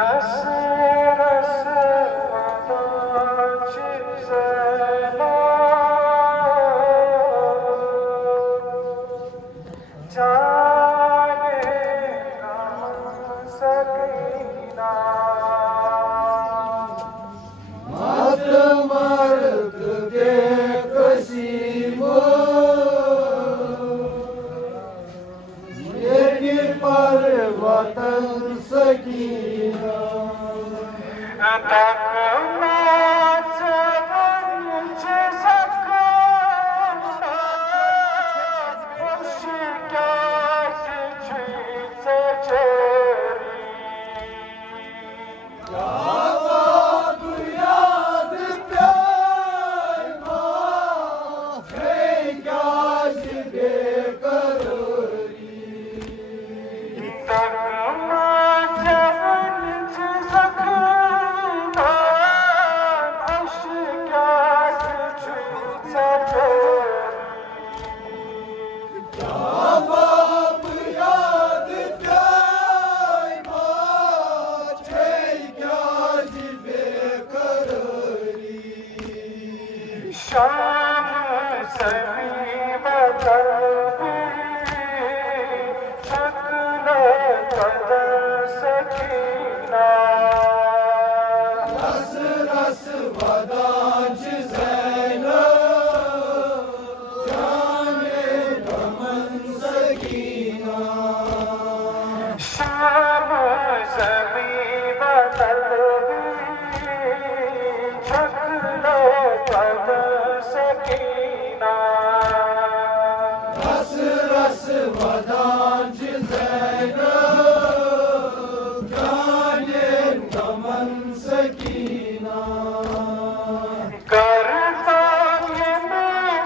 रस रस मदाच ज़ैना जाने हम सकीना मत मर्द के कसीमो ये पर वतन सकीना तक शाम सभी बदलती शक्ल बदल सकीना रस रस वदांच ज़ैना जाने गमन सकीना शाम सभी बदलती शक्ल बदल सकीना रस रस वदांच ज़ैना जाने गमन सकीना करता ये मैं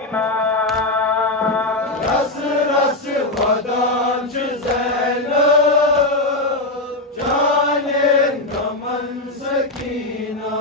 सकीना रस रस वदांच ज़ैना जाने गमन सकीना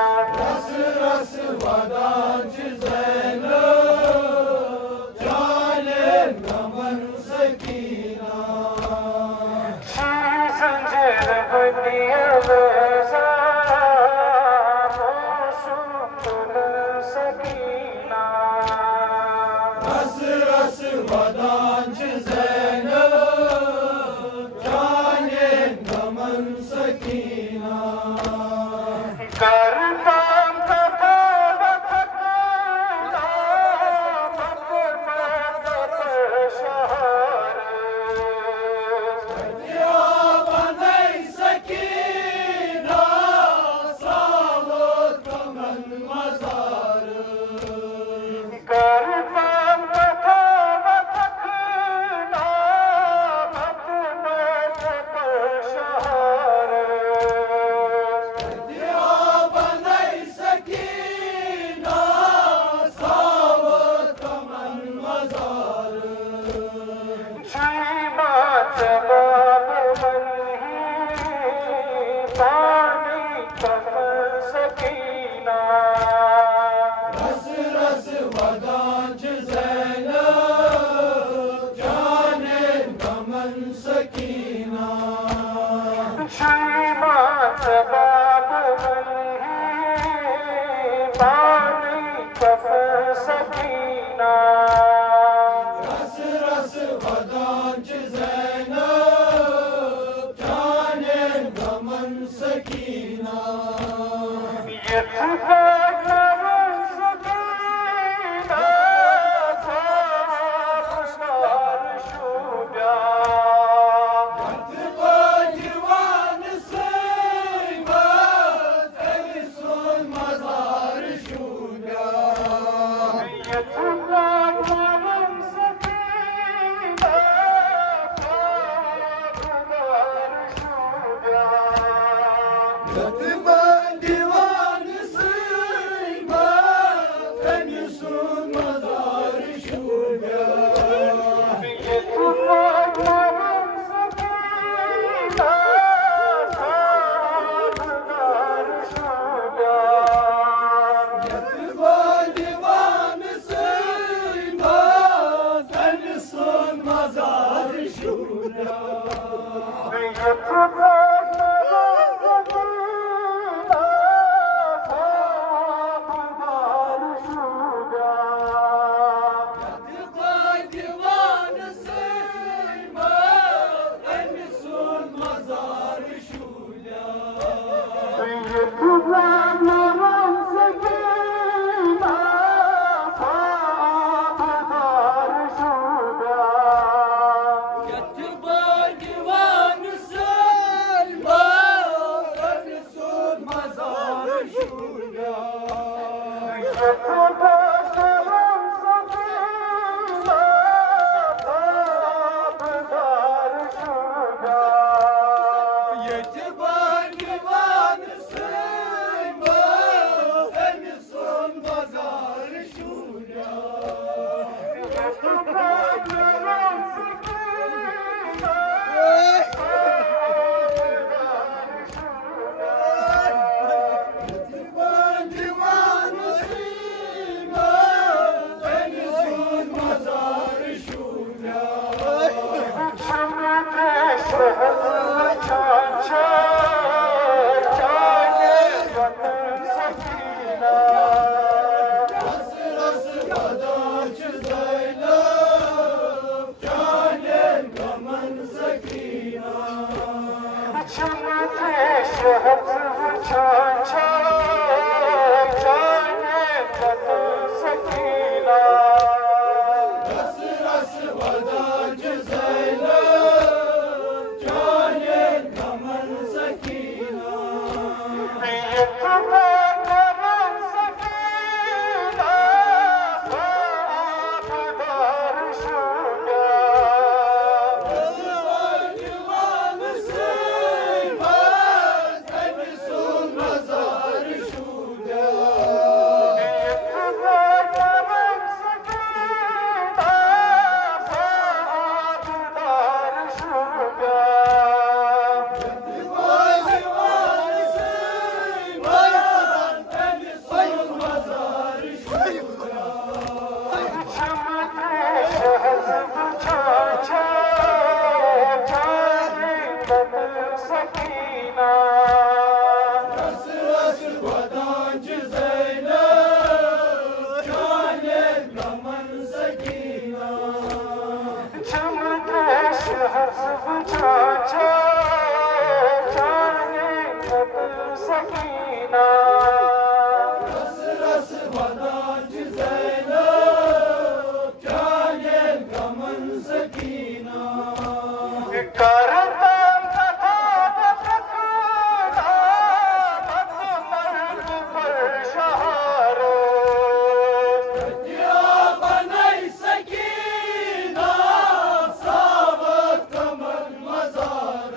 रस रस वदांच ज़ैना जानी कमल सकीना रस रस वदांच ज़ैनब जाने गमन सकीना श्रीमान बाब बानी कमल सकीना रस रस वदांच ज़ैनब जाने गमन सकीना ये खुदा गमन सकीना सार शुजा जवान से सुन मजार शुजा ये खुदा गमन सकीना सार शुजा दीवान से सुन मजार शुजा ये खुदा गमन सकीना सार शुजा दीवान से सुन मजार शुजा दीवान से सुन मजार शुजा दीवान से सुन मजार शुजा दीवान से सुन मजार शुजा दीवान से सुन मजार शुजा रस रस वदांच ज़ैनब जाने गमन सकीना रस रस वदांच ज़ैनब जाने गमन सकीना दीवान से सुन मजार शुजा दीवान से सुन मजार शुजा रस रस वदांच ज़ैनब जाने गमन सकीना रस रस वदांच ज़ैनब जाने गमन सकीना क्या बनाई सकीना सावत कमल मजार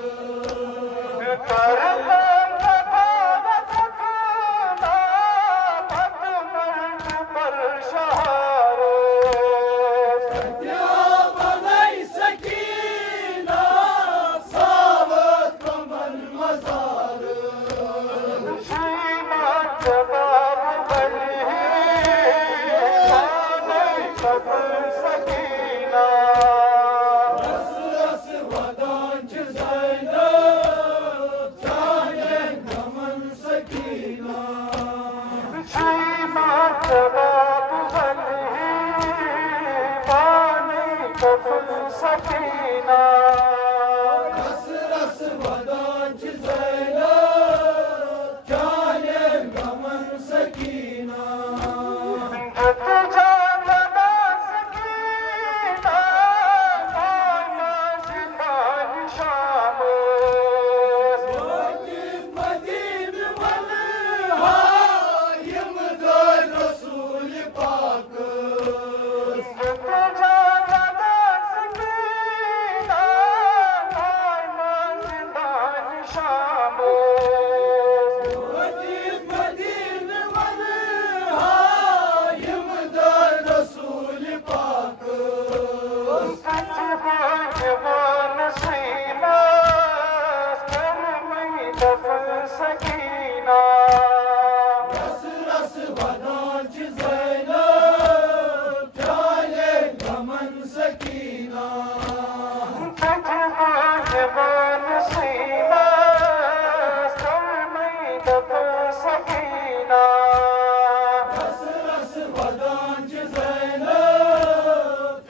सकीना रस रस वदांच ज़ैनब जाने गमन सकीना जवान सीना समय दब सकीना रस रस वदांच ज़ैनब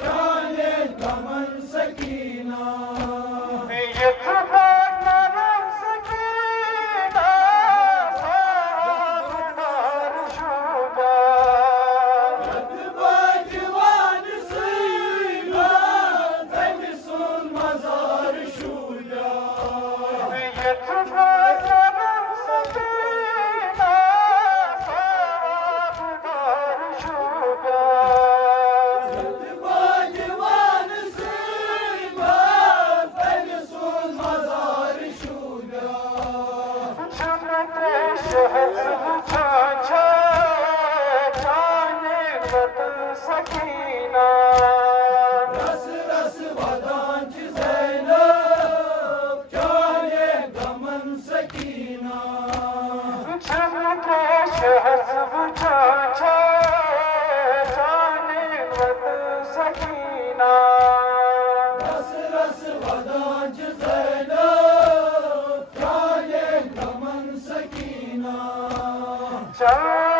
जाने गमन सकीना ये नरम सकीना सावधान शुजा जवान सीना तम सुन मजार शुजा ये नरम सकीना सावधान शुजा जवान सीना तम सुन मजार शुजा चमके शहद छाछा जाने बद सकीना रस रस वदांच ज़ैनब जाने गमन सकीना चमके शहद छाछा जाने बद सकीना रस रस वदांच ज़ैनब जाने गमन सकीना जा